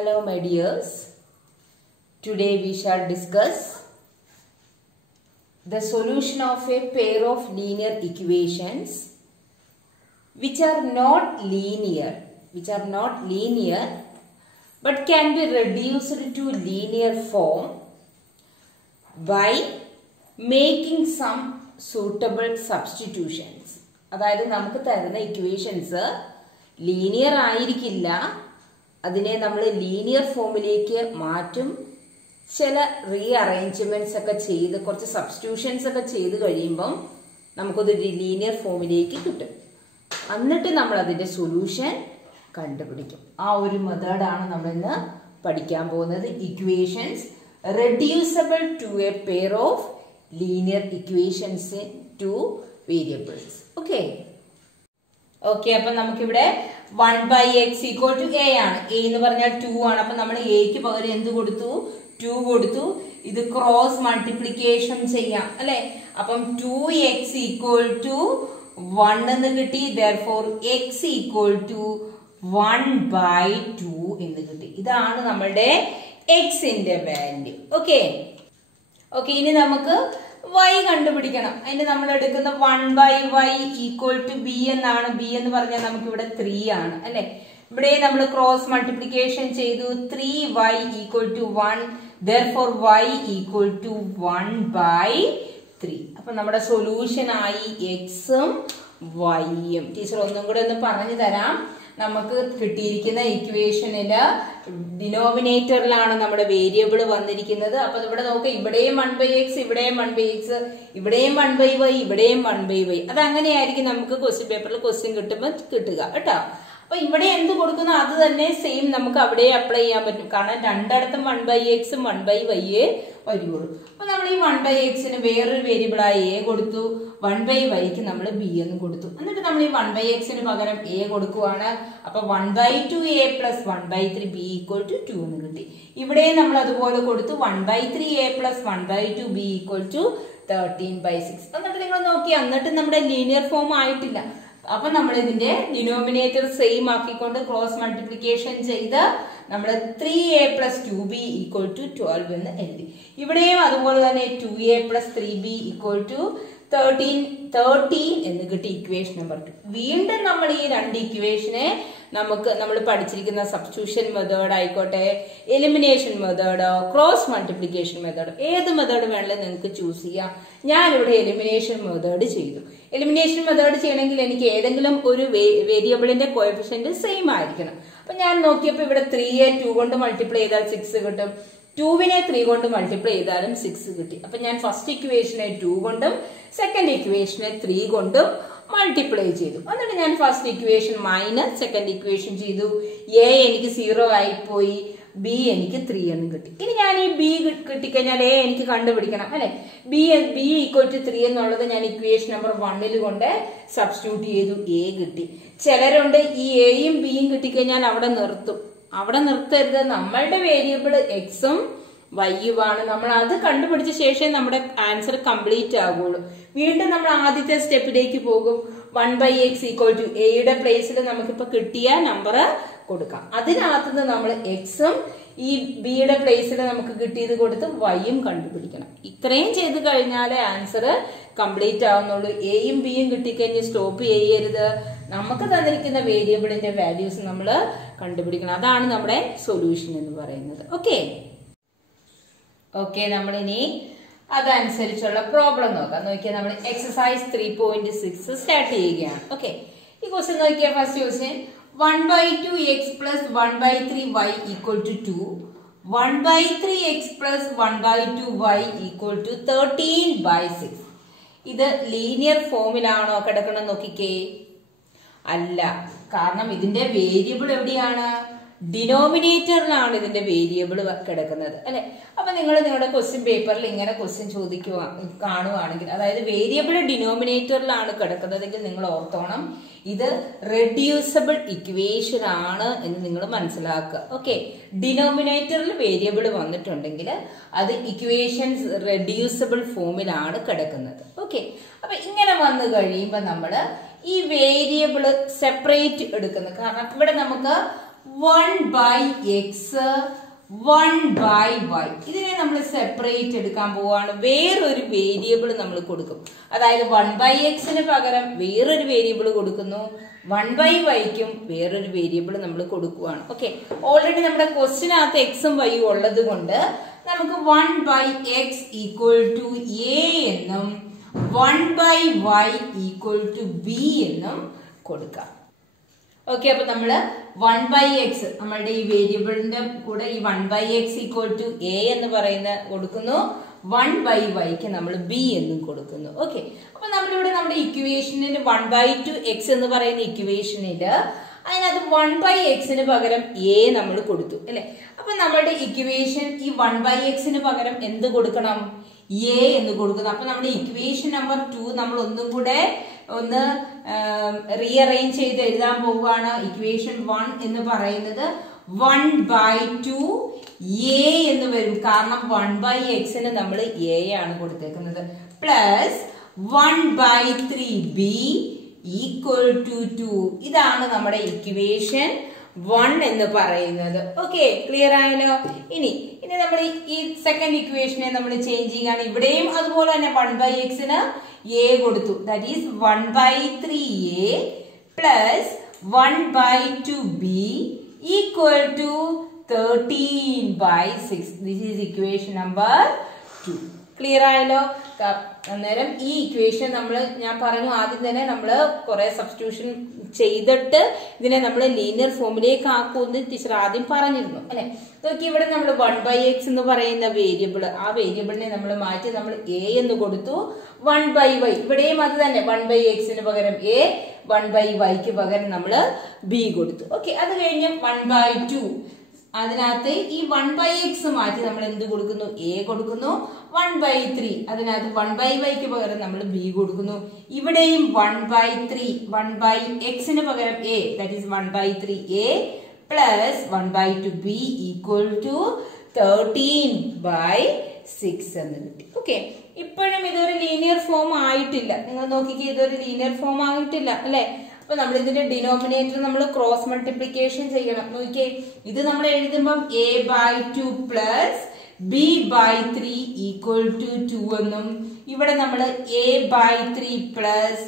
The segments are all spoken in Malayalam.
Hello my dears, today we shall discuss the solution of a pair of linear equations which are not linear but can be reduced to linear form by making some suitable substitutions. അതായത് നമുക്ക് തരുന്ന ഇക്വേഷൻസ് ലീനിയർ ആയിരിക്കില്ല, അതിനെ നമ്മൾ ലീനിയർ ഫോമിലേക്ക് മാറ്റും, ചില റീഅറേഞ്ച്മെന്റ്സ് ഒക്കെ ചെയ്ത് കുറച്ച് സബ്സ്റ്റിറ്റ്യൂഷൻസ് ഒക്കെ ചെയ്ത് കഴിയുമ്പം നമുക്കതൊരു ലീനിയർ ഫോമിലേക്ക് കിട്ടും. എന്നിട്ട് നമ്മൾ അതിന്റെ സൊല്യൂഷൻ കണ്ടുപിടിക്കും. ആ ഒരു മെത്തേഡാണ് നമ്മൾ ഇന്ന് പഠിക്കാൻ പോകുന്നത്. Equations reducible to a pair of linear equations in two variables. Okay, അപ്പൊ നമുക്കിവിടെ 1/x ഈക്വൽ ടു a ആണ്. a എന്ന് പറഞ്ഞാൽ 2 ആണ്. അപ്പൊ നമ്മൾ എക്ക് പകരം എന്ത് കൊടുത്തു? 2 കൊടുത്തു. ഇത് ക്രോസ് മൾട്ടിപ്ലിക്കേഷൻ ചെയ്യാം അല്ലെ. അപ്പം 2x ഈക്വൽ ടു 1 എന്ന് കിട്ടി. therefore x ഈക്വൽ ടു 1/2 എന്ന് കിട്ടി. ഇതാണ് നമ്മളുടെ എക്സിന്റെ വാല്യൂ. ഓക്കെ, ഇനി നമുക്ക് y കണ്ടുപിടിക്കണം. അതിന് നമ്മൾ എടുക്കുന്ന 1/y ഈക്വൽ ടു b എന്നാണ്. b എന്ന് പറഞ്ഞാൽ നമുക്ക് ഇവിടെ 3 ആണ് അല്ലെ. ഇവിടെ നമ്മൾ ക്രോസ് മൾട്ടിപ്ലിക്കേഷൻ ചെയ്തു. 3y equal to 1, therefore y equal to 1/3. അപ്പൊ നമ്മുടെ സൊല്യൂഷൻ ആയി എക്സും വൈയും. ടീച്ചർ ഒന്നും കൂടെ ഒന്ന് പറഞ്ഞു തരാം. നമുക്ക് കിട്ടിയിരിക്കുന്ന ഇക്വേഷനില് ഡിനോമിനേറ്ററിലാണ് നമ്മുടെ വേരിയബിൾ വന്നിരിക്കുന്നത്. അപ്പൊ ഇവിടെ നോക്കുക, ഇവിടെയും 1/x, ഇവിടെയും 1/x, ഇവിടെയും 1/y, ഇവിടെയും 1/y. അത് അങ്ങനെയായിരിക്കും നമുക്ക് ക്വസ്റ്റ്യൻ പേപ്പറിൽ ക്വസ്റ്റ്യൻ കിട്ടുമ്പോൾ കിട്ടുക കേട്ടോ. അപ്പൊ ഇവിടെ എന്ത് കൊടുക്കുന്നു അത് തന്നെ സെയിം നമുക്ക് അവിടെ അപ്ലൈ ചെയ്യാൻ പറ്റും. കാരണം രണ്ടിടത്തും 1/xഉം 1/y വരുള്ളൂ. അപ്പൊ നമ്മൾ ഈ 1/xന് വേറൊരു വേരിയബിൾ ആയി a കൊടുത്തു, 1/yക്ക് നമ്മൾ b എന്ന് കൊടുത്തു. എന്നിട്ട് നമ്മൾ ഈ 1/xന് പകരം a കൊടുക്കുവാണ്. അപ്പൊ 1/2a plus 1/3b equal to 2 എന്ന് കിട്ടി. ഇവിടെ നമ്മൾ അതുപോലെ കൊടുത്തു. 1/3a plus 1/2b equal to 13/6. എന്നിട്ട് നിങ്ങൾ നോക്കി, എന്നിട്ട് നമ്മുടെ ലീനിയർ ഫോം ആയിട്ടില്ല. അപ്പൊ നമ്മൾ ഇതിന്റെ ഡിനോമിനേറ്റർ സെയിം ആക്കിക്കൊണ്ട് ക്രോസ് മൾട്ടിപ്ലിക്കേഷൻ ചെയ്ത് നമ്മൾ 3a plus 2b equal to 12 എന്ന് എഴുതി. ഇവിടെയും അതുപോലെ തന്നെ 2a plus 3b equal to 13 എന്ന് കിട്ടി ഇക്വേഷൻ നമ്പർ 2. വീണ്ടും നമ്മൾ ഈ രണ്ട് ഇക്വേഷനെ നമ്മൾ പഠിച്ചിരിക്കുന്ന സബ്സ്റ്റിറ്റ്യൂഷൻ മെത്തേഡ് ആയിക്കോട്ടെ, എലിമിനേഷൻ മെത്തേഡോ ക്രോസ് മൾട്ടിപ്ലിക്കേഷൻ മെത്തേഡോ, ഏത് മെത്തേഡ് വേണമെങ്കിലും നിങ്ങൾക്ക് ചൂസ് ചെയ്യാം. ഞാനിവിടെ എലിമിനേഷൻ മെത്തേഡ് ചെയ്തു. എലിമിനേഷൻ മെത്തേഡ് ചെയ്യണമെങ്കിൽ എനിക്ക് ഏതെങ്കിലും ഒരു വേരിയബിളിന്റെ കോഎഫിഷ്യന്റ് സെയിം ആയിരിക്കണം. അപ്പൊ ഞാൻ നോക്കിയപ്പോൾ ഇവിടെ 3യെ 2 കൊണ്ട് മൾട്ടിപ്ലൈ ചെയ്താൽ 6 കിട്ടും, 2വിനെ 3 കൊണ്ട് മൾട്ടിപ്ലൈ ചെയ്താലും 6 കിട്ടി. അപ്പൊ ഞാൻ ഫസ്റ്റ് ഇക്വേഷനെ 2 കൊണ്ടും സെക്കൻഡ് ഇക്വേഷനെ 3 കൊണ്ടും മൾട്ടിപ്ലൈ ചെയ്തു. എന്നിട്ട് ഞാൻ first equation minus second equation ചെയ്തു. a എനിക്ക് 0 ആയിപ്പോയി, b എനിക്ക് 3 എന്ന് കിട്ടി. ഇനി ഞാൻ ഈ b കിട്ടിക്കഴിഞ്ഞാൽ a എനിക്ക് കണ്ടുപിടിക്കണം അല്ലെ. b ഈക്വൽ ടു 3 എന്നുള്ളത് ഞാൻ ഇക്വേഷൻ നമ്പർ 1 കൊണ്ട് സബ്സ്റ്റിറ്റ്യൂട്ട് ചെയ്തു, a കിട്ടി. ചിലരുണ്ട് ഈ എയും ബിയും കിട്ടിക്കഴിഞ്ഞാൽ അവിടെ നിർത്തും. അവിടെ നിർത്തരുത്. നമ്മളുടെ വേരിയബിൾ എക്സും വൈയുമാണ്. നമ്മൾ അത് കണ്ടുപിടിച്ച ശേഷം നമ്മുടെ ആൻസർ കംപ്ലീറ്റ് ആകുള്ളൂ. വീണ്ടും നമ്മൾ ആദ്യത്തെ സ്റ്റെപ്പിലേക്ക് പോകും. 1/x ഈക്വൽ ടു എയുടെ പ്ലേസിൽ നമുക്കിപ്പോ കിട്ടിയ നമ്പർ കൊടുക്കാം. അതിനകത്തുനിന്ന് നമ്മൾ എക്സും ഈ ബിയുടെ പ്ലേസിൽ നമുക്ക് കിട്ടിയത് കൊടുത്ത് വൈയും കണ്ടുപിടിക്കണം. ഇത്രയും ചെയ്ത് കഴിഞ്ഞാലേ ആൻസർ കംപ്ലീറ്റ് ആവുന്നുള്ളൂ. എയും ബിയും കിട്ടിക്കഴിഞ്ഞ് സ്റ്റോപ്പ് ചെയ്യരുത്. നമുക്ക് തന്നിരിക്കുന്ന വേരിയബിളിന്റെ വാല്യൂസ് നമ്മൾ കണ്ടുപിടിക്കണം. അതാണ് നമ്മുടെ സൊല്യൂഷൻ എന്ന് പറയുന്നത്. ഓക്കെ, നമ്മളിനി അതനുസരിച്ചുള്ള പ്രോബ്ലം നോക്കാം. നോക്കിയാൽ നമ്മൾ എക്സസൈസ് 3.6 സ്റ്റാർട്ട് ചെയ്യുകയാണ്. ഓക്കെ, ഈ ക്വസ്റ്റ്യൻ നോക്കിയാൽ first question 1/2x plus 1/3y equal to 2, 1/3x plus 1/2y equal to 13/6. ഇത് ലീനിയർ ഫോമിലാണോ കിടക്കണം നോക്കിക്കേ? അല്ല, കാരണം ഇതിന്റെ വേരിയബിൾ എവിടെയാണ്? ഡിനോമിനേറ്ററിലാണ് ഇതിന്റെ വേരിയബിൾ കിടക്കുന്നത് അല്ലെ. അപ്പൊ നിങ്ങൾ നിങ്ങളുടെ ക്വസ്റ്റ്യൻ പേപ്പറിൽ ഇങ്ങനെ ക്വസ്റ്റ്യൻ കാണുവാണെങ്കിൽ, അതായത് വേരിയബിൾ ഡിനോമിനേറ്ററിലാണ് കിടക്കുന്നതെങ്കിൽ നിങ്ങൾ ഓർത്തോണം ഇത് റെഡ്യൂസബിൾ ഇക്വേഷൻ ആണ് എന്ന് നിങ്ങൾ മനസ്സിലാക്കുക. ഓക്കെ, ഡിനോമിനേറ്ററിൽ വേരിയബിൾ വന്നിട്ടുണ്ടെങ്കിൽ അത് ഇക്വേഷൻസ് റെഡ്യൂസബിൾ ഫോമിലാണ് കിടക്കുന്നത്. ഓക്കെ, അപ്പൊ ഇങ്ങനെ വന്നു കഴിയുമ്പോൾ നമ്മള് ഈ വേരിയബിൾ സെപ്പറേറ്റ് എടുക്കുന്നത്. കാരണം ഇവിടെ നമുക്ക് 1/x 1/y. ഇതിനെ നമ്മൾ സെപ്പറേറ്റ് എടുക്കാൻ പോവാണ്. വേറൊരു വേരിയബിൾ നമ്മൾ കൊടുക്കും. അതായത് 1/xന് പകരം വേറൊരു വേരിയബിൾ കൊടുക്കുന്നു, 1/yക്കും വേറൊരു വേരിയബിൾ നമ്മൾ കൊടുക്കുവാണ്. ഓക്കെ, ഓൾറെഡി നമ്മുടെ ക്വസ്റ്റിനകത്ത് എക്സും വൈയും ഉള്ളത് കൊണ്ട് നമുക്ക് 1/x = a എന്നും 1/y = b എന്നും കൊടുക്കാം. ഓക്കെ, അപ്പൊ നമ്മള് 1/x നമ്മളുടെ ഈ വേരിയബിളിന്റെ കൂടെ ഈ 1/x = a എന്ന് പറയുന്ന കൊടുക്കുന്നു, 1/yക്ക് നമ്മൾ b എന്നും കൊടുക്കുന്നു. ഓക്കെ, അപ്പൊ നമ്മളിവിടെ നമ്മുടെ ഇക്വേഷനിൽ 1/2x എന്ന് പറയുന്ന ഇക്വേഷനില് അതിനകത്ത് 1/xന് പകരം a നമ്മൾ കൊടുത്തു അല്ലെ. അപ്പൊ നമ്മുടെ ഇക്വേഷൻ ഈ 1/xന് പകരം എന്ത് കൊടുക്കണം? a എന്ന് കൊടുക്കുന്നു. അപ്പൊ നമ്മുടെ ഇക്വേഷൻ നമ്പർ 2 നമ്മൾ ഒന്നും കൂടെ ഒന്ന് റീഅറേഞ്ച് ചെയ്ത് എഴുതാൻ പോവുകയാണ്. ഇക്വേഷൻ 1 എന്ന് പറയുന്നത് 1/2 a എന്ന് വരും. കാരണം 1/xന് നമ്മൾ a ആണ് കൊടുത്തേക്കുന്നത്. Plus 1/3 b = 2. ഇതാണ് നമ്മുടെ ഇക്വേഷൻ 1 എന്ന് പറയുന്നത്. ഓക്കെ, ക്ലിയർ ആയല്ലോ. ഇനി നമ്മൾ ഈ സെക്കൻഡ് ഇക്വേഷനെ നമ്മൾ ചേഞ്ച് ചെയ്യുകയാണ്. ഇവിടെയും അതുപോലെ തന്നെ 1/xന് a കൊടുത്തു. That is 1/3a plus 1/2b = 13/6. This is equation number 2. Clear ആയല്ലോ. അന്നേരം ഈ ഇക്വേഷൻ ഞാൻ പറഞ്ഞു ആദ്യം തന്നെ നമ്മൾ കുറെ സബ്സ്റ്റിറ്റ്യൂഷൻ ചെയ്തിട്ട് ഇതിനെ നമ്മൾ ലീനിയർ ഫോമിലേക്ക് ആക്കുമെന്ന് ടീച്ചർ ആദ്യം പറഞ്ഞിരുന്നു അല്ലെ. നോക്കി, ഇവിടെ നമ്മൾ 1/x എന്ന് പറയുന്ന വേരിയബിൾ, ആ വേരിയബിളിനെ നമ്മൾ മാറ്റി നമ്മൾ a എന്ന് കൊടുത്തു. 1/y ഇവിടെയും അത് തന്നെ, 1/xന് പകരം a, 1/yക്ക് പകരം നമ്മൾ b കൊടുത്തു. ഓക്കെ, അത് കഴിഞ്ഞ് 1/2 അതിനകത്ത് ഈ 1/x മാറ്റി നമ്മൾ എന്ത് കൊടുക്കുന്നു? a കൊടുക്കുന്നു. 1/3 അതിനകത്ത് 1/yക്ക് പകരം നമ്മൾ b കൊടുക്കുന്നു. ഇവിടെയും 1/3 1/xന് പകരം a, that is 1/3a plus 1/2b = 13/6 എന്ന് കിട്ടി. ഓക്കെ, ഇപ്പോഴും ഇതൊരു ലീനിയർ ഫോം ആയിട്ടില്ല. നിങ്ങൾ നോക്കിക്കേ, ഇതൊരു ലീനിയർ ഫോം ആയിട്ടില്ല അല്ലെ. അപ്പൊ നമ്മൾ ഇതിന്റെ ഡിനോമിനേറ്റർ നമ്മൾ ക്രോസ് മൾട്ടിപ്ലിക്കേഷൻ ചെയ്യണം. നോക്കിയേ, ഇത് നമ്മൾ എഴുതുമ്പം a/2 പ്ലസ് b/3 = 2 എന്നും, ഇവിടെ നമ്മൾ a/3 പ്ലസ്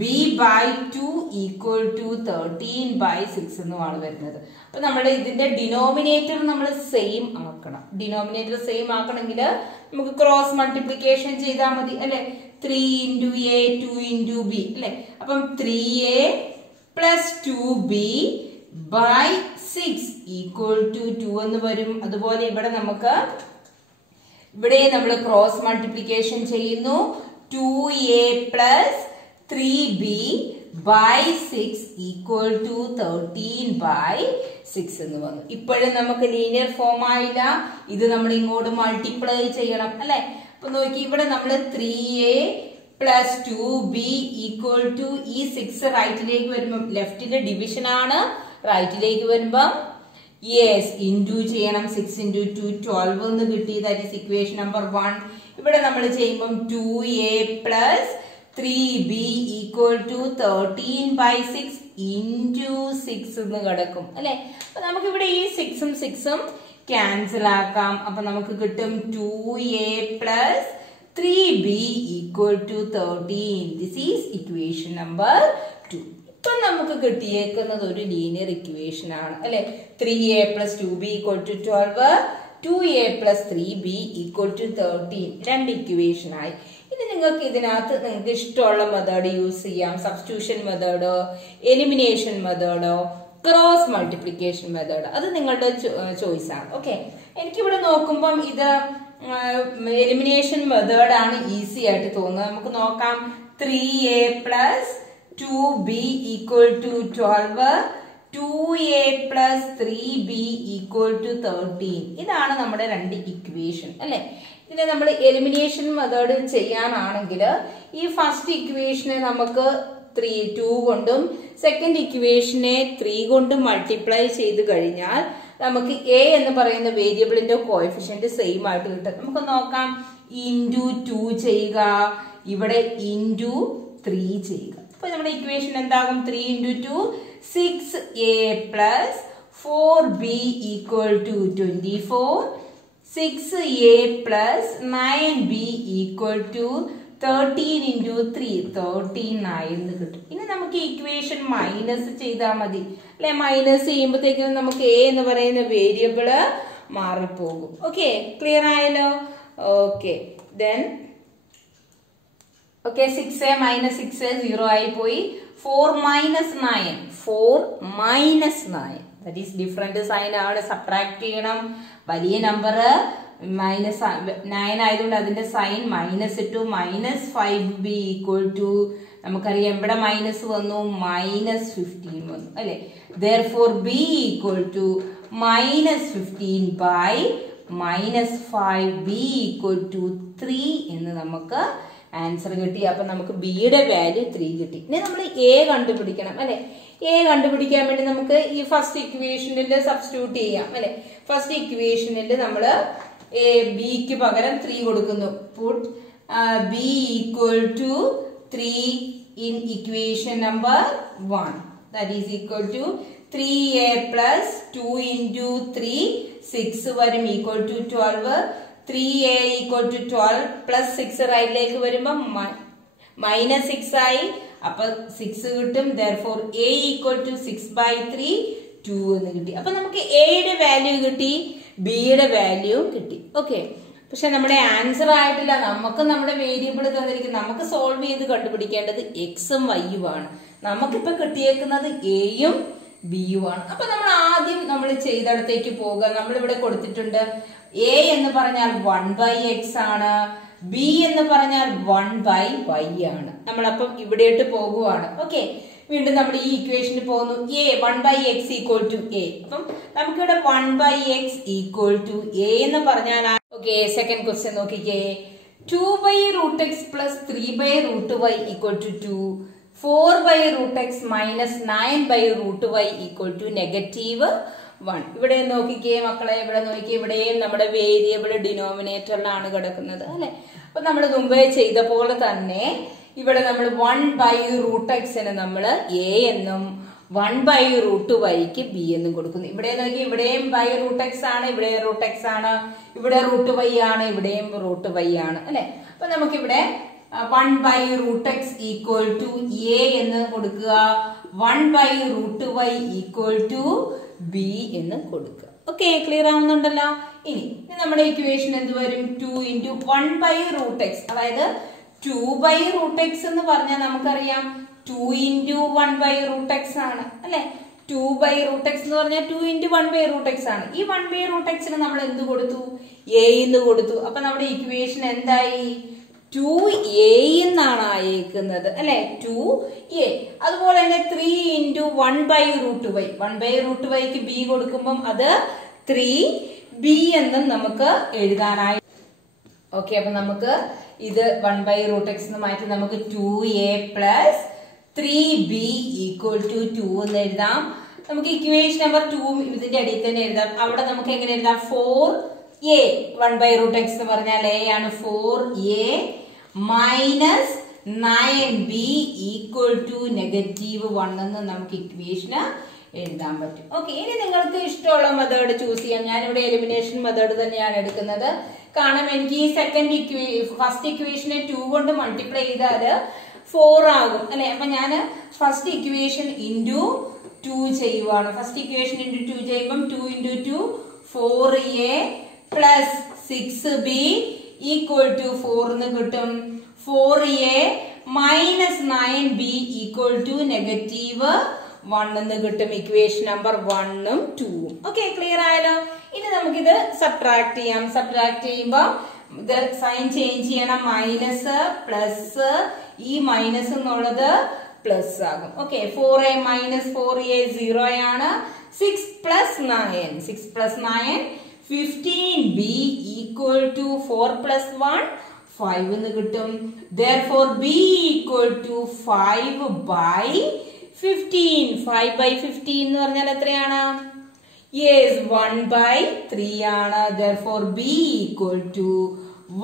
b/2 = 13/6 എന്നുമാണ് വരുന്നത്. അപ്പൊ നമ്മുടെ ഇതിന്റെ ഡിനോമിനേറ്റർ നമ്മൾ സെയിം ആക്കണം. ഡിനോമിനേറ്റർ സെയിം ആക്കണമെങ്കിൽ നമുക്ക് ക്രോസ് മൾട്ടിപ്ലിക്കേഷൻ ചെയ്താൽ മതി അല്ലെ. 3 × a 2 × b അല്ലെ. അപ്പം 3a പ്ലസ് 2b/6 = 2 എന്ന് വരും. അതുപോലെ ഇവിടെ നമ്മൾ ക്രോസ് മൾട്ടിപ്ലിക്കേഷൻ ചെയ്യുന്നു. 2a പ്ലസ് 3b/6 = 13/6 എന്ന് വന്നു. ഇപ്പോഴും നമുക്ക് ലീനിയർ ഫോം ആയില്ല. ഇത് നമ്മൾ ഇങ്ങോട്ട് മൾട്ടിപ്ലൈ ചെയ്യണം അല്ലെ. അപ്പൊ നോക്കി, ഇവിടെ നമ്മൾ 3a പ്ലസ് 2b = ഈ 6 റൈറ്റിലേക്ക് വരുമ്പം ലെഫ്റ്റിലെ ഡിവിഷൻ ആണ്, റൈറ്റിലേക്ക് വരുമ്പം യെസ് ഇൻറ്റു ചെയ്യണം. 6 × 2 12 എന്ന് കിട്ടി. That is equation number 1. ഇവിടെ നമ്മൾ ചെയ്യുമ്പം 2a പ്ലസ് 3b = 13/6 × 6 എന്ന് കിടക്കും അല്ലെ. അപ്പൊ നമുക്ക് ഇവിടെ ഈ 6ഉം 6ഉം ക്യാൻസൽ ആക്കാം. അപ്പൊ നമുക്ക് കിട്ടും 2a plus 3b = 13. This is equation number 2. ഇപ്പൊ നമുക്ക് കിട്ടിയേക്കുന്നത് ഒരു ലീനിയർ ഇക്വേഷൻ ആണ് അല്ലെ. 3a plus 2b = 12, 2a plus 3b = 13. രണ്ട് ഇക്വേഷൻ ആയി. ഇനി നിങ്ങൾക്ക് ഇതിനകത്ത് നിങ്ങൾക്ക് ഇഷ്ടമുള്ള മെത്തേഡ് യൂസ് ചെയ്യാം. സബ്സ്റ്റിറ്റ്യൂഷൻ മെത്തേഡോ എലിമിനേഷൻ മെത്തേഡോ ക്രോസ് മൾട്ടിപ്ലിക്കേഷൻ മെത്തേഡ്, അത് നിങ്ങളുടെ ചോയ്സ് ആണ്. ഓക്കെ, എനിക്കിവിടെ നോക്കുമ്പം ഇത് എലിമിനേഷൻ മെത്തേഡ് ആണ് ഈസി ആയിട്ട് തോന്നുന്നത്. നമുക്ക് നോക്കാം. 3a plus 2b = 12, 2a plus 3b = 13. ഇതാണ് നമ്മുടെ രണ്ട് ഇക്വേഷൻ അല്ലെ. ഇതിനെ നമ്മൾ എലിമിനേഷൻ മെത്തേഡ് ചെയ്യാനാണെങ്കിൽ ഈ ഫസ്റ്റ് ഇക്വേഷനെ നമുക്ക് 2 കൊണ്ടും സെക്കൻഡ് ഇക്വേഷനെ 3 കൊണ്ടും മൾട്ടിപ്ലൈ ചെയ്ത് കഴിഞ്ഞാൽ നമുക്ക് a എന്ന് പറയുന്ന വേരിയബിളിന്റെ കോഎഫിഷ്യന്റ് സെയിം ആയിട്ട് കിട്ടും. നമുക്ക് നോക്കാം. × 2 ചെയ്യുക, ഇവിടെ × 3 ചെയ്യുക. അപ്പൊ നമ്മുടെ ഇക്വേഷൻ എന്താകും? 3 × 2 6a plus 4b equal to 24, 6a plus 9b equal to 13 into 3, 39 എന്ന് കിട്ടും. ഇനി നമുക്ക് ഇക്വേഷൻ മൈനസ് ചെയ്താൽ മതി അല്ലെ. മൈനസ് ചെയ്യുമ്പോഴത്തേക്കും നമുക്ക് a എന്ന് പറയുന്ന വേരിയബിള് മാറിപ്പോകും. ഓക്കെ, ക്ലിയർ ആയല്ലോ? Okay, then okay 6a minus 6a 0 ആയി പോയി. 4 minus 9, 4 minus 9, that is different sign ആണ്, സബ്ട്രാക്ട് ചെയ്യണം. വലിയ നമ്പർ മൈനസ് 9 ആയതുകൊണ്ട് അതിന്റെ സൈൻ മൈനസ് ഇട്ടു. -5b ഈക്വൽ ടു നമുക്കറിയാം ഇവിടെ മൈനസ് വന്നു, -15 വന്നു അല്ലെ. therefore b equal to -15 by -5b equal to 3 എന്ന് നമുക്ക് ആൻസർ കിട്ടി. അപ്പൊ നമുക്ക് ബിയുടെ വാല്യൂ 3 കിട്ടി. ഇനി നമ്മൾ എ കണ്ടുപിടിക്കണം അല്ലെ. എ കണ്ടുപിടിക്കാൻ വേണ്ടി നമുക്ക് ഈ ഫസ്റ്റ് ഇക്വേഷനിൽ സബ്സ്റ്റിറ്റ്യൂട്ട് ചെയ്യാം അല്ലെ. ഫസ്റ്റ് ഇക്വേഷനിൽ നമ്മൾ ബിക്ക് പകരം 3 കൊടുക്കുന്നു. Put b equal to 3 in equation number 1, that is equal to 3a plus 2 into 3 6 വരും equal to 12. 3a equal to 12 plus 6 റൈറ്റിലേക്ക് വരുമ്പോൾ -6 ആയി. അപ്പൊ 6 കിട്ടും. therefore a equal to 6/3 2 എന്ന് കിട്ടി. അപ്പൊ നമുക്ക് എയുടെ വാല്യൂ കിട്ടി, ബിയുടെ വാല്യൂ കിട്ടി. ഓക്കെ, പക്ഷെ നമ്മുടെ ആൻസർ ആയിട്ടില്ല. നമുക്ക് നമ്മുടെ വേരിയബിൾ തന്നിരിക്കും. നമുക്ക് സോൾവ് ചെയ്ത് കണ്ടുപിടിക്കേണ്ടത് എക്സും വൈയും ആണ്. നമുക്കിപ്പോ കിട്ടിയേക്കുന്നത് എയും ബിയും ആണ്. അപ്പൊ നമ്മൾ ആദ്യം നമ്മൾ ചെയ്തിടത്തേക്ക് പോകുക. നമ്മളിവിടെ കൊടുത്തിട്ടുണ്ട് എ എന്ന് പറഞ്ഞാൽ 1/x ആണ്, ബി എന്ന് പറഞ്ഞാൽ 1/y ആണ്. നമ്മളപ്പം ഇവിടെയിട്ട് പോകുവാണ്. ഓക്കെ, വീണ്ടും നമ്മൾ ഈ ഇക്വേഷനിൽ പോകുന്നു. A 1/x equal to a. അപ്പം നമുക്കിവിടെ 1/x ഈക്വൽ ടു എ എന്ന് പറഞ്ഞാൽ ഓക്കെ. സെക്കൻഡ് ക്വസ്റ്റ്യൻ നോക്കിക്കേ. 2/√x plus 3/√y equal to 2, 4/√x minus 9/√y equal to -1. ഇവിടെ നോക്കിക്കേ മക്കളെ, ഇവിടെ നോക്കിക്കേ, ഇവിടെയും നമ്മുടെ വേരിയബിൾ ഡിനോമിനേറ്ററിലാണ് കിടക്കുന്നത് അല്ലെ. അപ്പൊ നമ്മൾ മുമ്പേ ചെയ്ത പോലെ തന്നെ ഇവിടെ നമ്മൾ 1/√x നമ്മൾ എ എന്നും 1/√y ബി എന്നും കൊടുക്കുന്നു. ഇവിടെ നോക്കി, ഇവിടെയും √x ആണ്, ഇവിടെ √x ആണ്, ഇവിടെ √y ആണ്, ഇവിടെയും √y ആണ് അല്ലെ. അപ്പൊ നമുക്കിവിടെ 1/√x ഈക്വൽ ടു എ എന്ന് കൊടുക്കുക, 1/√y ഈക്വൽ ടു ബി എന്ന് കൊടുക്കുക. ഓക്കെ, ക്ലിയർ ആവുന്നുണ്ടല്ലോ? ഇനി നമ്മുടെ ഇക്വേഷൻ എന്ത് വരും? 2 into 1/√x, അതായത് 2/√x എന്ന് പറഞ്ഞാൽ നമുക്കറിയാം 2 into 1/√x ആണ് അല്ലെ. 2/√x എന്ന് പറഞ്ഞാൽ 2 into 1/√x ആണ്. ഈ 1/√xന് നമ്മൾ എന്ത് കൊടുത്തു? a എന്ന് കൊടുത്തു. അപ്പൊ നമ്മുടെ ഇക്വേഷൻ എന്തായി? 2a എന്നാണ് അയക്കുന്നത് അല്ലെ. 2a. അതുപോലെ തന്നെ 3 into 1/√y, 1/√yക്ക് b കൊടുക്കുമ്പം അത് 3b എന്നും നമുക്ക് എഴുതാനായി. ഓക്കെ, അപ്പൊ നമുക്ക് ഇത് 1/√x എന്ന് മാറ്റി നമുക്ക് 2a plus 3b equal to 2 എന്ന് എഴുതാം. നമുക്ക് ഇക്വേഷൻ നമ്പർ 2 ഇതിന്റെ അടിയിൽ തന്നെ എഴുതാം. അവിടെ നമുക്ക് എങ്ങനെ എഴുതാം? 4a 1/√x എന്ന് പറഞ്ഞാൽ a ആണ്. 4a minus 9b equal to -1 എന്ന് നമുക്ക് ഇക്വേഷന് എഴുതാൻ പറ്റും. ഓക്കെ, ഇനി നിങ്ങൾക്ക് ഇഷ്ടമുള്ള മെത്തേഡ് ചൂസ് ചെയ്യാം. ഞാനിവിടെ എലിമിനേഷൻ മെത്തേഡ് തന്നെയാണ് എടുക്കുന്നത്. കാരണം എനിക്ക് ഈ ഫസ്റ്റ് ഇക്വേഷനെ 2 കൊണ്ട് മൾട്ടിപ്ലൈ ചെയ്താൽ 4 ആകും അല്ലെ. അപ്പൊ ഞാൻ ഫസ്റ്റ് ഇക്വേഷൻ ഇൻറ്റു 2 ചെയ്യുവാണ്. ഫസ്റ്റ് ഇക്വേഷൻ ഇൻറ്റു 2 ചെയ്യുമ്പം 2 into 2 4a plus 6b equal to 4 എന്ന് കിട്ടും. 4a minus 9b equal to -1 എന്ന് കിട്ടും. ഇക്വേഷൻ നമ്പർ 1ഉം 2ഉം. ഓക്കെ, ക്ലിയർ ആയല്ലോ? ഇനി നമുക്കിത് സബ്ട്രാക്ട് ചെയ്യാം. സബ്ട്രാക്ട് ചെയ്യുമ്പോൾ ഇത് സൈൻ ചേഞ്ച് ചെയ്യണം. മൈനസ് പ്ലസ്, ഈ മൈനസ് എന്നുള്ളത് പ്ലസ് ആകും. ഓക്കെ, 4a minus 4a 0 ആണ്. 6 plus 9, 6 plus 9 15b equal to 4 plus 1 5 എന്ന് കിട്ടും. therefore b equal to 5/15. 5/15 എന്ന് പറഞ്ഞാൽ എത്രയാണ്? yes, 1/3 ആണ്. therefore b equal to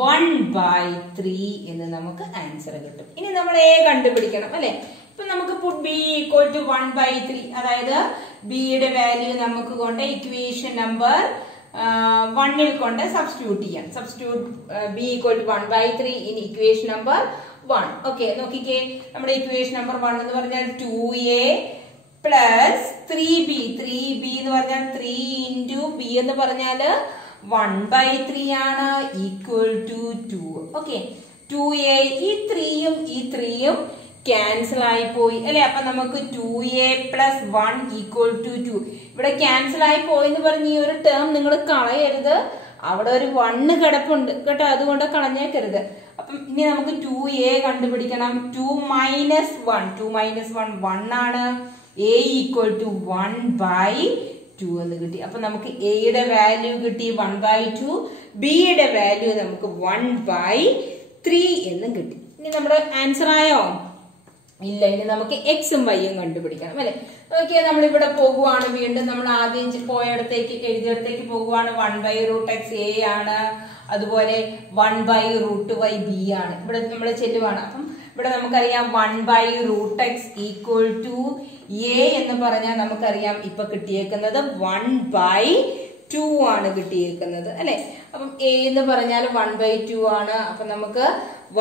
1/3 എന്ന് നമുക്ക് ആൻസർ കിട്ടും. ഇനി നമ്മൾ a കണ്ടുപിടിക്കണം അല്ലെ. ഇപ്പൊ നമുക്ക് പുട്ട് ബി ഈക്വൽ ടു 1/3, അതായത് ബിയുടെ വാല്യൂ നമുക്ക് കൊണ്ട് ഇക്വേഷൻ നമ്പർ 1 കൊണ്ട് സബ്സ്റ്റിറ്റ്യൂട്ട് ചെയ്യാം. Substitute b equal to 1/3 in equation number 1. Okay, നോക്കിക്കേ, നമ്മുടെ ഇക്വേഷൻ നമ്പർ 1 എന്ന് പറഞ്ഞാൽ 2a പ്ലസ് 3b. 3b എന്ന് പറഞ്ഞാൽ 3 ഇൻറ്റു ബി എന്ന് പറഞ്ഞാൽ 1/3 ആണ്, ഈക്വൽ ടു 2. ഓക്കെ, 2a, ഈ 3യും ഈ 3യും ക്യാൻസൽ ആയി പോയി അല്ലെ. അപ്പൊ നമുക്ക് 2a പ്ലസ് 1 ഈക്വൽ ടു 2. ഇവിടെ ക്യാൻസൽ ആയി പോയി എന്ന് പറഞ്ഞ ഈ ഒരു ടേം നിങ്ങൾ കളയരുത്, അവിടെ ഒരു 1 കിടപ്പുണ്ട് കേട്ടോ, അതുകൊണ്ട് കളഞ്ഞേക്കരുത്. അപ്പം ഇനി നമുക്ക് 2a കണ്ടുപിടിക്കണം. 2 മൈനസ് 1 1 ആണ്. a ഈക്വൽ ടു 1/2 എന്ന് കിട്ടി. അപ്പൊ നമുക്ക് എയുടെ വാല്യൂ കിട്ടി 1/2, ബിയുടെ വാല്യൂ നമുക്ക് 1/3 എന്നും കിട്ടി. ഇനി നമ്മുടെ ആൻസർ ആയോ? ഇല്ല, ഇനി നമുക്ക് എക്സും വൈയും കണ്ടുപിടിക്കണം അല്ലെ. നോക്കിയാൽ നമ്മളിവിടെ പോകുവാണ്, വീണ്ടും നമ്മൾ ആദ്യം പോയടത്തേക്ക് എഴുതിയടത്തേക്ക് പോകുവാണ്. 1/√x a ആണ്, അതുപോലെ 1/√y b ആണ്. ഇവിടെ നമ്മൾ ചെല്ലുവാണ്. അപ്പം ഇവിടെ നമുക്കറിയാം 1/√x ഈക്വൽ ടു a എന്ന് പറഞ്ഞാൽ നമുക്കറിയാം ഇപ്പൊ കിട്ടിയേക്കുന്നത് 1/2 ആണ് കിട്ടിയേക്കുന്നത് അല്ലെ. അപ്പം a എന്ന് പറഞ്ഞാൽ 1/2 ആണ്. അപ്പൊ നമുക്ക്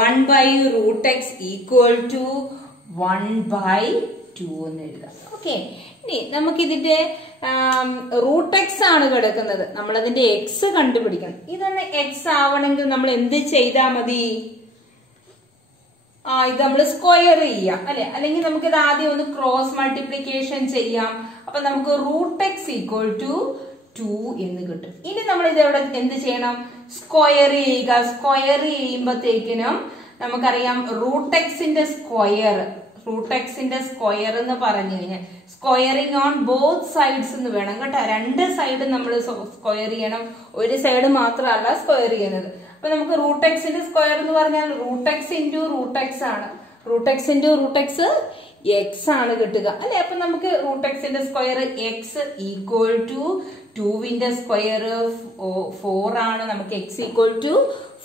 1/√x ഈക്വൽ ടു 1/2 എന്ന് എഴുതാം. ഓക്കെ, ഇനി നമുക്കിതിന്റെ √x ആണ് കിടക്കുന്നത്, നമ്മളതിന്റെ എക്സ് കണ്ടുപിടിക്കണം. ഇതൊന്ന് എക്സ് ആവണമെങ്കിൽ നമ്മൾ എന്ത് ചെയ്താൽ മതി? ഇത് നമ്മൾ സ്ക്വയർ ചെയ്യാം അല്ലെ, അല്ലെങ്കിൽ നമുക്ക് ഇത് ആദ്യം ഒന്ന് ക്രോസ് മൾട്ടിപ്ലിക്കേഷൻ ചെയ്യാം. അപ്പൊ നമുക്ക് √x ഈക്വൽ ടു 2 എന്ന് കിട്ടും. ഇനി നമ്മൾ ഇത് എവിടെ എന്ത് ചെയ്യണം? സ്ക്വയർ ചെയ്യുക. സ്ക്വയർ ചെയ്യുമ്പോഴത്തേക്കിനും നമുക്കറിയാം √xന്റെ സ്ക്വയർ എന്ന് പറഞ്ഞു കഴിഞ്ഞാൽ സ്ക്വയറിങ് ഓൺ ബോത്ത് സൈഡ്സ് എന്ന് വേണം കേട്ടോ. രണ്ട് സൈഡ് നമ്മൾ സ്ക്വയർ ചെയ്യണം, ഒരു സൈഡ് മാത്രമല്ല സ്ക്വയർ ചെയ്യുന്നത്. അപ്പൊ നമുക്ക് √xന്റെ സ്ക്വയർ എന്ന് പറഞ്ഞാൽ √x ഇൻറ്റു √x ആണ്. √x ഇൻറ്റു √x x ആണ് കിട്ടുക അല്ലെ. അപ്പൊ നമുക്ക് √xന്റെ സ്ക്വയർ x ഈക്വൽ ടു 2ന്റെ സ്ക്വയർ 4 ആണ്. നമുക്ക് x ഈക്വൽ ടു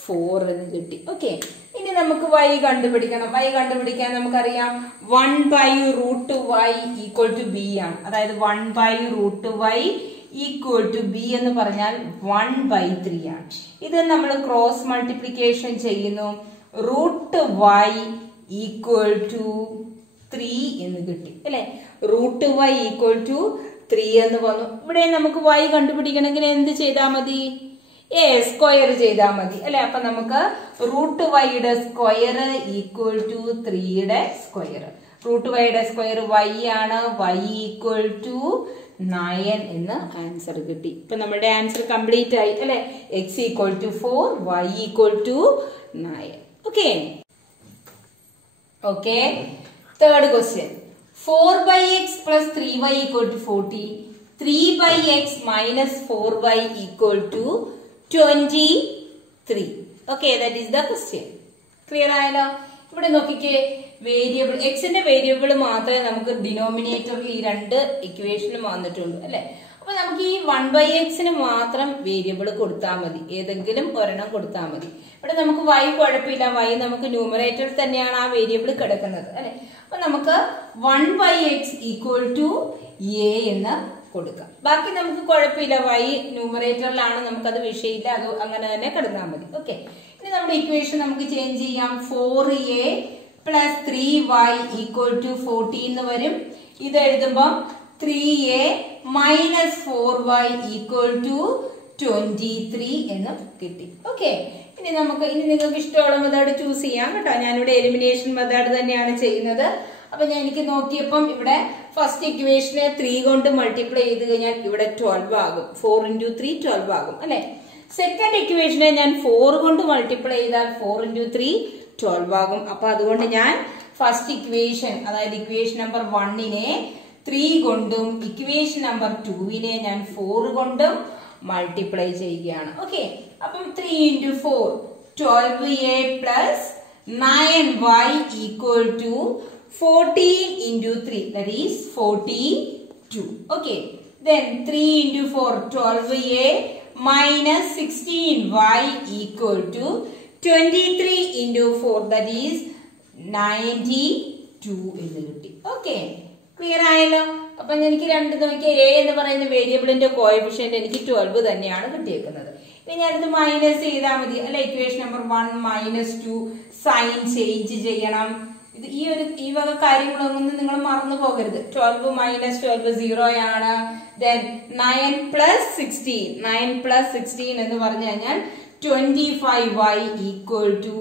4 എന്ന് കിട്ടി. ഓക്കെ, ഇനി നമുക്ക് y കണ്ടുപിടിക്കണം. y കണ്ടുപിടിക്കാൻ നമുക്കറിയാം 1/√y ഈക്വൽ ടു b ആണ്. അതായത് 1/√y ഈക്വൽ ടു b എന്ന് പറഞ്ഞാൽ 1/3 ആണ്. ഇത് നമ്മൾ ക്രോസ് മൾട്ടിപ്ലിക്കേഷൻ ചെയ്യുന്നു. √y ഈക്വൽ ടു 3 എന്ന് കിട്ടി അല്ലെ. √y ഈക്വൽ ടു 3 എന്ന് വന്നു. ഇവിടെ നമുക്ക് y കണ്ടുപിടിക്കണമെങ്കിൽ എന്ത് ചെയ്താൽ മതി? സ്ക്വയർ ചെയ്താൽ മതി അല്ലെ. അപ്പൊ നമുക്ക് √yയുടെ സ്ക്വയർ ഈക്വൽ ടു 3യുടെ സ്ക്വയർ. √yയുടെ സ്ക്വയർ y ആണ്. y ഈക്വൽ ടു 9 എന്ന് ആൻസർ കിട്ടി. ഇപ്പൊ നമ്മുടെ ആൻസർ കംപ്ലീറ്റ് ആയി അല്ലെ. x equal to 4, y equal to 9. Okay, okay. Third question. 4/x plus 3y equal to 40. 3/x minus 4y equal to 23. Okay, that is the question. Clear ആയല്ലോ? ഇവിടെ നോക്കിക്കേ, വേരിയബിൾ എക്സിന്റെ വേരിയബിൾ മാത്രമേ നമുക്ക് ഡിനോമിനേറ്ററിൽ ഈ രണ്ട് ഇക്വേഷനും വന്നിട്ടുള്ളൂ അല്ലെ. അപ്പൊ നമുക്ക് ഈ 1/x മാത്രം വേരിയബിൾ കൊടുത്താൽ മതി, ഏതെങ്കിലും ഒരെണ്ണം കൊടുത്താൽ മതി. ഇവിടെ നമുക്ക് y കുഴപ്പമില്ല, y നമുക്ക് ന്യൂമറേറ്ററിൽ തന്നെയാണ് ആ വേരിയബിൾ കിടക്കുന്നത് അല്ലെ. അപ്പൊ നമുക്ക് 1/x ഈക്വൽ ടു a എന്ന് കൊടുക്കാം. ബാക്കി നമുക്ക് കുഴപ്പമില്ല, y ന്യൂമറേറ്ററിലാണ്, നമുക്കത് വിഷയമില്ല, അത് അങ്ങനെ തന്നെ കിടന്നാൽ മതി. ഓക്കെ, ഇനി നമ്മുടെ ഇക്വേഷൻ നമുക്ക് ചേഞ്ച് ചെയ്യാം. 4a plus 3y equal to 14 എന്ന് വരും. ഇത് എഴുതുമ്പോൾ 3a minus 4y equal to 23 എന്ന് കിട്ടി. ഓക്കെ, ഇനി നിങ്ങൾക്ക് ഇഷ്ടമുള്ള മെത്തേഡ് ചൂസ് ചെയ്യാം കേട്ടോ. ഞാനിവിടെ എലിമിനേഷൻ മെത്തേഡ് തന്നെയാണ് ചെയ്യുന്നത്. അപ്പൊ എനിക്ക് നോക്കിയപ്പം ഇവിടെ ഫസ്റ്റ് ഇക്വേഷനെ 3 കൊണ്ട് മൾട്ടിപ്ലൈ ചെയ്ത് കഴിഞ്ഞാൽ ഇവിടെ 12 ആകും. 4 into 3 12 ആകും അല്ലെ. സെക്കൻഡ് ഇക്വേഷനെ ഞാൻ 4 കൊണ്ട് മൾട്ടിപ്ലൈ ചെയ്താൽ 4 into 3 12 ആകും. അപ്പൊ അതുകൊണ്ട് ഞാൻ ഫസ്റ്റ് ഇക്വേഷൻ, അതായത് ഇക്വേഷൻ നമ്പർ 1നെ 3 കൊണ്ടും ഇക്വേഷൻ നമ്പർ 2നെ ഞാൻ 4 കൊണ്ടും മൾട്ടിപ്ലൈ ചെയ്യുകയാണ്. ഓക്കെ, അപ്പം 3 into 4 12a plus 9y equal to 14 into 3, that is 42. Okay, then 3 into 4 12a minus 16y equal to 23 into 4, that is 92 എന്ന് കിട്ടി. ഓക്കെ, ക്ലിയർ ആയല്ലോ. അപ്പൊ എനിക്ക് രണ്ട് നോക്കിയാൽ എ എന്ന് പറയുന്ന വേരിയബിളിന്റെ കോഎഫിഷ്യന്റ് എനിക്ക് 12 തന്നെയാണ് കിട്ടിയേക്കുന്നത്. ഇനി ഞാനിത് മൈനസ് ചെയ്താൽ മതി അല്ലെ. Equation number 1 minus 2 sign change ചെയ്യണം. ഇത് ഈ വക കാര്യങ്ങളൊന്നും നിങ്ങൾ മറന്നു പോകരുത്. 12 മൈനസ് 12 0 ആണ്. ദെൻ 9 പ്ലസ് 16 എന്ന് പറഞ്ഞു കഴിഞ്ഞാൽ 25y ഈക്വൽ ടു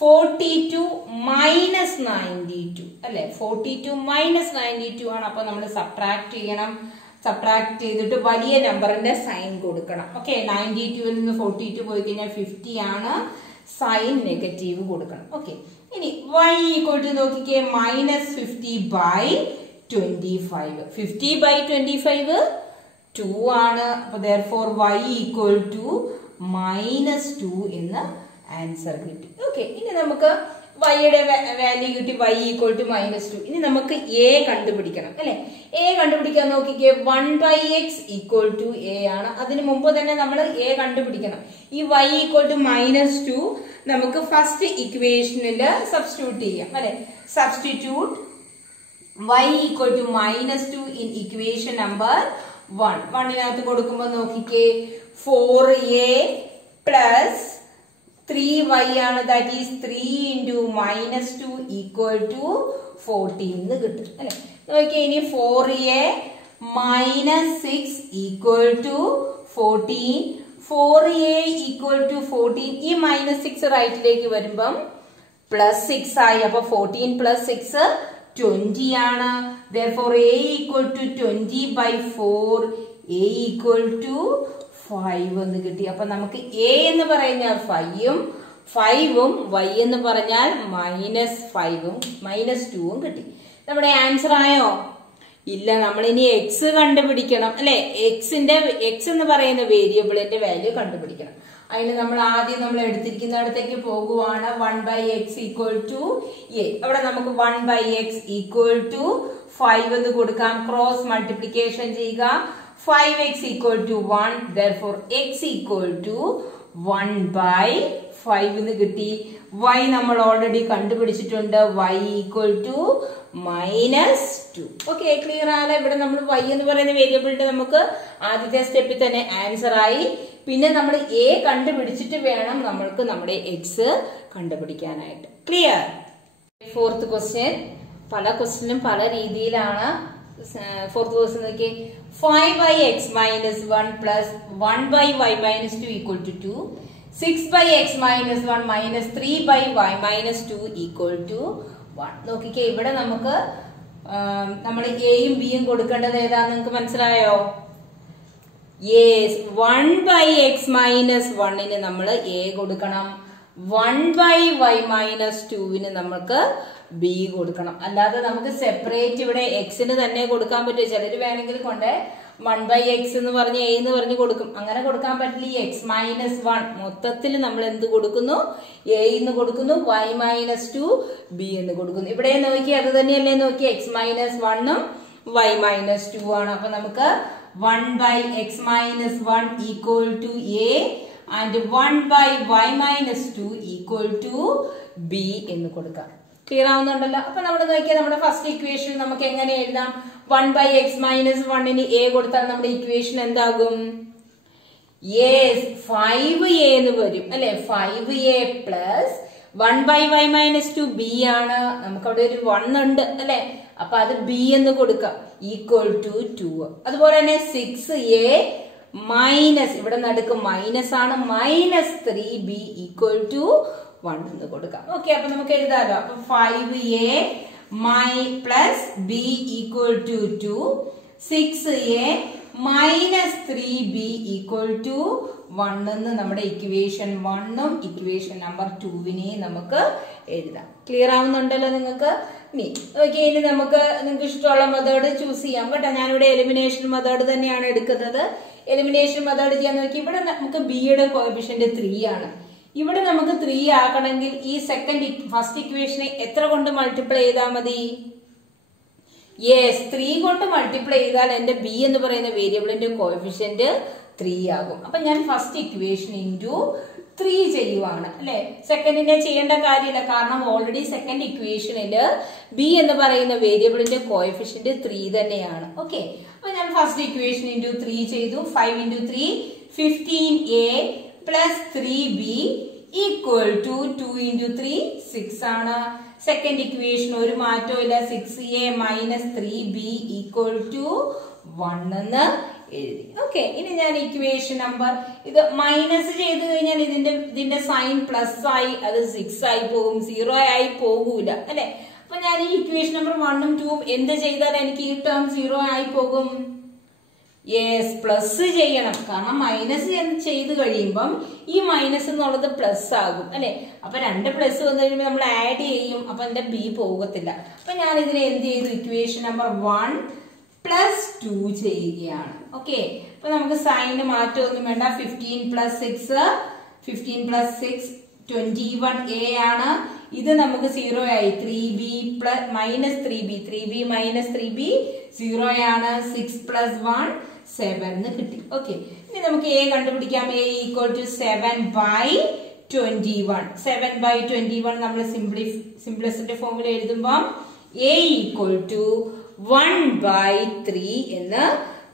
42 മൈനസ് 92 അല്ലെ. 42 മൈനസ് 92 ആണ്. അപ്പൊ നമ്മൾ സബ്ട്രാക്ട് ചെയ്യണം. സബ്ട്രാക്ട് ചെയ്തിട്ട് വലിയ നമ്പറിന്റെ സൈൻ കൊടുക്കണം. ഓക്കെ, 92 നിന്ന് 42 പോയി കഴിഞ്ഞാൽ 50 ആണ്. സൈൻ നെഗറ്റീവ് കൊടുക്കണം. ഓക്കെ, ഇനി y ഈക്വൽ ടു നോക്കിക്കേ മൈനസ് 50 ബൈ 25. 50 ബൈ 25 2 ആണ്. അപ്പൊ therefore y equal to minus 2 എന്ന് ആൻസർ കിട്ടി. ഓക്കെ, ഇനി നമുക്ക് വൈയുടെ വാല്യൂ കിട്ടി. y equal to minus 2. ഇനി നമുക്ക് a കണ്ടുപിടിക്കണം അല്ലെ. a കണ്ടുപിടിക്കാൻ നോക്കിക്കേ 1/x ഈക്വൽ ടു a ആണ്. അതിന് മുമ്പ് തന്നെ നമ്മൾ a കണ്ടുപിടിക്കണം. ഈ y ഈക്വൽ ടു മൈനസ് 2 നമുക്ക് ഫസ്റ്റ് ഇക്വേഷനിൽ സബ്സ്റ്റിറ്റ്യൂട്ട് ചെയ്യാം അല്ലെ. Substitute y equal to minus 2 in equation number 1. 1നകത്ത് കൊടുക്കുമ്പോൾ നോക്കിക്കേ 4a പ്ലസ് 3y ആണ്. That is 3 into minus 2 equal to 14 കിട്ടും അല്ലെ. നോക്കിയേ ഇനി 4a minus 6 equal to 14. 4a equal to 14. ഈ മൈനസ് 6 റൈറ്റിലേക്ക് വരുമ്പം പ്ലസ് 6 ആയി. അപ്പൊ 14 പ്ലസ് 6 20 ആണ്. therefore a equal to 20 by 4. a equal to 5 എന്ന് കിട്ടി. അപ്പൊ നമുക്ക് a എന്ന് പറഞ്ഞാൽ 5ഉം y എന്ന് പറഞ്ഞാൽ മൈനസ് 5ഉം മൈനസ് 2ഉം കിട്ടി. നമ്മുടെ ആൻസർ ആയോ? ഇല്ല, നമ്മൾ ഇനി x കണ്ടുപിടിക്കണം അല്ലെ. x എന്ന് പറയുന്ന വേരിയബിളിന്റെ വാല്യൂ കണ്ടുപിടിക്കണം. അതിന് നമ്മൾ ആദ്യം നമ്മൾ എടുത്തിരിക്കുന്നിടത്തേക്ക് പോകുവാണ്. 1/x equal to a. അവിടെ നമുക്ക് 1/x ഈക്വൽ ടു 5 എന്ന് കൊടുക്കാം. ക്രോസ് മൾട്ടിപ്ലിക്കേഷൻ ചെയ്യുക. 5x equal to 1. therefore x equal to 1/5 എന്ന് കിട്ടി. y നമ്മൾ ഓൾറെഡി കണ്ടുപിടിച്ചിട്ടുണ്ട്. y equal to minus 2. Okay, clear ആണ്. ഇവിടെ നമ്മൾ y എന്ന് പറയുന്ന വേരിയബിളിന്റെ നമുക്ക് ആദ്യത്തെ സ്റ്റെപ്പിൽ തന്നെ ആൻസർ ആയി. പിന്നെ നമ്മൾ a കണ്ടുപിടിച്ചിട്ട് വേണം നമ്മൾക്ക് നമ്മുടെ x കണ്ടുപിടിക്കാനായിട്ട്. ക്ലിയർ? Fourth question. പല ക്വസ്റ്റ്യനും പല രീതിയിലാണ്. ഫോർത്ത് ക്വസ്റ്റ്യൻ നോക്കി 5/x minus 1 plus 1/y minus 2 equal to 2. 6/x minus 1 minus 3/y minus 2 equal to 1. നോക്കിക്കേ, ഇവിടെ നമുക്ക് നമ്മൾ എയും ബിയും കൊടുക്കേണ്ടത് ഏതാന്ന് നിങ്ങൾക്ക് മനസ്സിലായോ? യെസ്, 1/x മൈനസ് 1ന് നമ്മൾ a കൊടുക്കണം. 1/y മൈനസ് 2ന് നമുക്ക് b കൊടുക്കണം. അല്ലാതെ നമുക്ക് സെപ്പറേറ്റ് ഇവിടെ എക്സിന് തന്നെ കൊടുക്കാൻ പറ്റും. ചിലർ വേണമെങ്കിൽ കൊണ്ട് 1/x എന്ന് പറഞ്ഞ് a എന്ന് പറഞ്ഞ് കൊടുക്കും. അങ്ങനെ കൊടുക്കാൻ പറ്റില്ല. ഈ x മൈനസ് 1 മൊത്തത്തിൽ നമ്മൾ എന്ത് കൊടുക്കുന്നു? a എന്ന് കൊടുക്കുന്നു. y മൈനസ് 2 b എന്ന് കൊടുക്കുന്നു. ഇവിടെ നോക്കി അത് തന്നെയല്ലേ നോക്കി. x മൈനസ് 1ഉം y മൈനസ് 2 ആണ്. അപ്പൊ നമുക്ക് 1/x minus 1 equal to a and 1/y minus 2 equal to b എന്ന് കൊടുക്കാം. ക്ലിയർ ആവുന്നുണ്ടല്ലോ? അപ്പൊ നമ്മൾ നോക്കിയാൽ നമ്മുടെ ഫസ്റ്റ് ഇക്വേഷൻ നമുക്ക് എങ്ങനെ എഴുതാം? 1/x മൈനസ് 1ന് a കൊടുത്താൽ നമ്മുടെ ഇക്വേഷൻ എന്താകും? യെസ്, 5a എന്ന് വരും അല്ലെ. 5a plus 1/y minus 2 b ആണ്. നമുക്ക് അവിടെ ഒരു 1 ഉണ്ട് അല്ലെ. അപ്പൊ അത് b എന്ന് കൊടുക്കാം. Equal to 2. അതുപോലെ തന്നെ 6a മൈനസ്, ഇവിടെ നടുക്ക് മൈനസ് ആണ്, മൈനസ് 3b ഈക്വൽ ടു 1 എന്ന് കൊടുക്കാം. ഓക്കെ, അപ്പൊ നമുക്ക് എഴുതാലോ. അപ്പൊ 5a plus b equal to 2. 6a minus 3b equal to 1 എന്ന് നമ്മുടെ ഇക്വേഷൻ 1ഉം ഇക്വേഷൻ നമ്പർ 2വിനെയും നമുക്ക് എഴുതാം. ക്ലിയർ ആവുന്നുണ്ടല്ലോ നിങ്ങൾക്ക്? ഓക്കെ, ഇനി നമുക്ക് നിങ്ങൾക്ക് ഇഷ്ടമുള്ള മെത്തേഡ് ചൂസ് ചെയ്യാം കേട്ടോ. ഞാനിവിടെ എലിമിനേഷൻ മെത്തേഡ് തന്നെയാണ് എടുക്കുന്നത്. എലിമിനേഷൻ മെത്തേഡ് ചെയ്യാൻ നോക്കി. ഇവിടെ നമുക്ക് ബിയുടെ കോഎഫിഷ്യന്റ് 3 ആണ്. ഇവിടെ നമുക്ക് 3 ആക്കണമെങ്കിൽ ഈ ഫസ്റ്റ് ഇക്വേഷനെ എത്ര കൊണ്ട് മൾട്ടിപ്ലൈ ചെയ്താൽ മതി? യെസ്, 3 കൊണ്ട് മൾട്ടിപ്ലൈ ചെയ്താൽ എന്റെ ബി എന്ന് പറയുന്ന വേരിയബിളിന്റെ കോഎഫിഷ്യന്റ് 3 ആകും. അപ്പൊ ഞാൻ ഫസ്റ്റ് ഇക്വേഷൻ ഇൻറ്റു 3 ചെയ്യുവാണ് അല്ലെ. സെക്കൻഡിനെ ചെയ്യേണ്ട കാര്യമില്ല, കാരണം ഓൾറെഡി സെക്കൻഡ് ഇക്വേഷനില് ബി എന്ന് പറയുന്ന വേരിയബിളിന്റെ കോഎഫിഷ്യന്റ് 3 തന്നെയാണ്. ഓക്കെ, അപ്പൊ ഞാൻ ഫസ്റ്റ് ഇക്വേഷൻ ഇൻറ്റു 3 ചെയ്തു. 5 × 3 15a plus 3b equal to 2 × 3 6 ആണ്. സെക്കൻഡ് ഇക്വേഷൻ ഒരു മാറ്റവും ഇല്ല, 6a minus 3b equal to 1 എന്ന് എഴുതി. ഓക്കെ, ഇനി ഞാൻ ഇക്വേഷൻ നമ്പർ ഇത് മൈനസ് ചെയ്ത് കഴിഞ്ഞാൽ ഇതിന്റെ സൈൻ പ്ലസ് ആയി അത് 6 ആയി പോകും, 0 ആയി പോകൂല അല്ലെ. അപ്പൊ ഞാൻ ഈ ഇക്വേഷൻ നമ്പർ 1ഉം 2ഉം എന്ത് ചെയ്താൽ എനിക്ക് ഈ ടേം 0 ആയി പോകും? യെസ്, പ്ലസ് ചെയ്യണം, കാരണം മൈനസ് ചെയ്ത് കഴിയുമ്പം ഈ മൈനസ് എന്നുള്ളത് പ്ലസ് ആകും അല്ലെ. അപ്പൊ 2 പ്ലസ് വന്നു കഴിയുമ്പോൾ നമ്മൾ ആഡ് ചെയ്യും, അപ്പൊ എന്റെ ബി പോകത്തില്ല. അപ്പൊ ഞാൻ ഇതിനെ എന്ത് ചെയ്തു? ഇക്വേഷൻ നമ്പർ 1 പ്ലസ് 2 ചെയ്യുകയാണ്. ഓക്കെ, അപ്പൊ നമുക്ക് സൈനിന് മാറ്റമൊന്നും വേണ്ട. 15 പ്ലസ് 6 21a ആണ്. ഇത് നമുക്ക് 0 ആയി. 3b minus 3b minus 3b 0 ആണ്. 6 പ്ലസ് 1 7 എന്ന് കിട്ടി. ഓക്കെ, ഇനി നമുക്ക് a കണ്ടുപിടിക്കാം. a equal to 7/21. 7/21 നമ്മൾ സിംപ്ലസിന്റെ ഫോമിൽ എഴുതുമ്പോൾ a ഈക്വൽ ടു 1/3 എന്ന്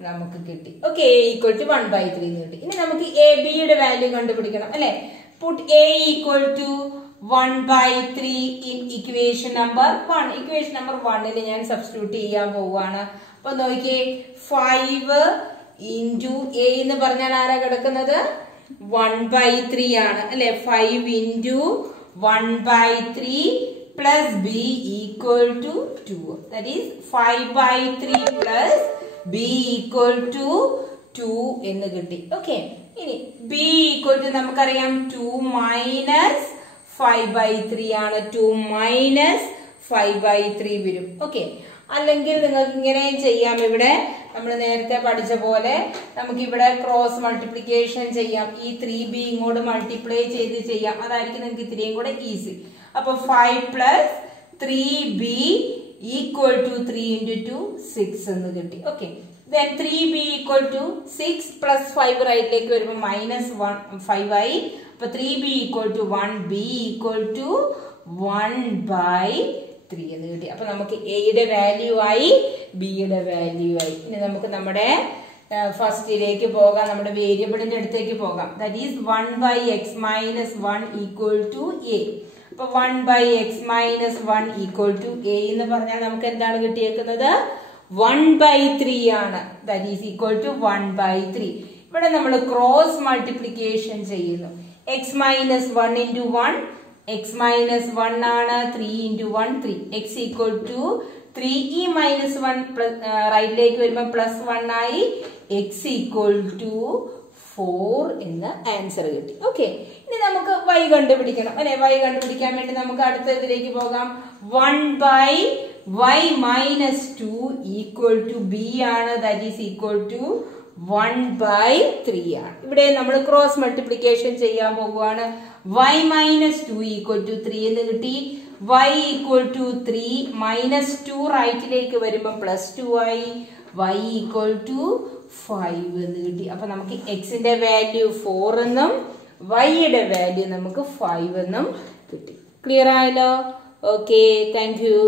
നമുക്ക് കിട്ടി. ഓക്കെ, a ഈക്വൽ ടു 1/3 എന്ന് കിട്ടി. ഇനി നമുക്ക് a b യുടെ വാല്യൂ കണ്ടുപിടിക്കണം അല്ലെ. Put a equal to 1/3 in equation number 1. Equation number 1ൽ ഞാൻ സബ്സ്റ്റിറ്റ്യൂട്ട് ചെയ്യാൻ പോവുകയാണ്. അപ്പൊ നോക്കിയേ, 5 ഇൻറ്റു a എന്ന് പറഞ്ഞാൽ ആരാ കിടക്കുന്നത്? 1/3 ആണ് അല്ലെ. 5 into 1/3 plus b equal to 2. That is 5/3 plus b equal to 2 എന്ന് കിട്ടി. ഓക്കെ, ഇനി b equal to നമുക്കറിയാം 2 മൈനസ് 5/3 ആണ്. 2 മൈനസ് 5/3 വരും. ഓക്കെ, അല്ലെങ്കിൽ നിങ്ങൾക്ക് ഇങ്ങനെയും ചെയ്യാം. ഇവിടെ നമ്മൾ നേരത്തെ പഠിച്ച പോലെ നമുക്ക് ഇവിടെ ക്രോസ് മൾട്ടിപ്ലിക്കേഷൻ ചെയ്യാം. ഈ 3b ഇങ്ങോട്ട് മൾട്ടിപ്ലൈ ചെയ്ത് ചെയ്യാം, അതായിരിക്കും നിങ്ങൾക്ക് ഇത്രയും കൂടെ ഈസി. അപ്പൊ 5 പ്ലസ് 3b ഈക്വൽ ടു 3 × 2 6 എന്ന് കിട്ടി. Okay, then 3b equal to 6 plus 5 റൈറ്റിലേക്ക് വരുമ്പോൾ മൈനസ് 5 ആയി. അപ്പൊ 3b equal to 1, b equal to 1/3 എന്ന് കിട്ടി. അപ്പൊ നമുക്ക് എയുടെ വാല്യൂ ആയി, ബിയുടെ വാല്യൂ ആയി. ഇനി നമുക്ക് നമ്മുടെ ഫസ്റ്റിലേക്ക് പോകാം, നമ്മുടെ വേരിയബിളിന്റെ അടുത്തേക്ക് പോകാം. That is 1/x minus 1 equal to a. അപ്പൊ 1/x minus 1 equal to a എന്ന് പറഞ്ഞാൽ നമുക്ക് എന്താണ് കിട്ടിയേക്കുന്നത്? 1/3 ആണ്. That is equal to 1/3. ഇവിടെ നമ്മൾ ക്രോസ് മൾട്ടിപ്ലിക്കേഷൻ ചെയ്യുന്നു. x minus 1 into 1, x minus 1 ആണ്. 3 ഇൻറ്റു 1 3. x equal to 3. ഈ മൈനസ് 1 റൈറ്റിലേക്ക് വരുമ്പോൾ പ്ലസ് 1 ആയി. x ഈക്വൽ ടു 4 എന്ന ആൻസർ കിട്ടി. ഓക്കെ, ഇനി നമുക്ക് y കണ്ടുപിടിക്കണം അല്ലെ. y കണ്ടുപിടിക്കാൻ വേണ്ടി നമുക്ക് അടുത്ത ഇതിലേക്ക് പോകാം. 1/y minus 2 equal to b ആണ്. ദാറ്റ് ഈസ് ഈക്വൽ ടു 1/3 ആണ്. ഇവിടെ നമ്മൾ ക്രോസ് മൾട്ടിപ്ലിക്കേഷൻ ചെയ്യാൻ പോകുവാണ്. y മൈനസ് 2 ഈക്വൽ ടു 3 എന്ന് കിട്ടി. y ഈക്വൽ ടു 3 മൈനസ് 2 റൈറ്റിലേക്ക് വരുമ്പോൾ പ്ലസ് 2 ആയി. y ഈക്വൽ ടു 5 എന്ന് കിട്ടി. അപ്പൊ നമുക്ക് എക്സിന്റെ വാല്യൂ 4 എന്നും വൈയുടെ വാല്യൂ നമുക്ക് 5 എന്നും കിട്ടി. ക്ലിയർ ആയല്ലോ? Okay, thank you.